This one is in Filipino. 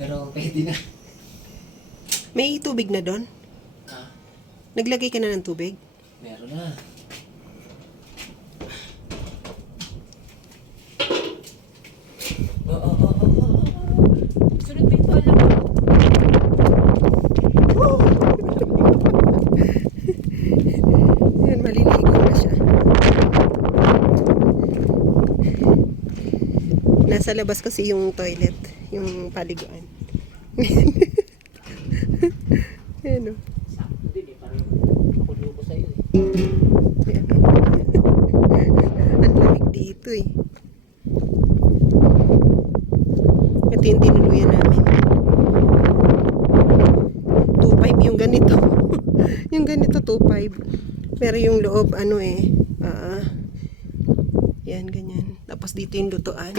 Pero pwede na. May tubig na doon? Ah, Naglagay ka na ng tubig? meron na. Sunod mo yung tola ko. Yan, maliligo na siya. Nasa labas kasi yung toilet, yung paliguan. Ayan o. Sakto din eh. Parang makulo ko sa'yo eh. Ayan o. Ang lamig dito eh. Ito yung tinuluyan namin. 2.5 yung ganito. Yung ganito 2.5. Pero yung loob ano eh. Yan ganyan. Tapos dito yung lutuan.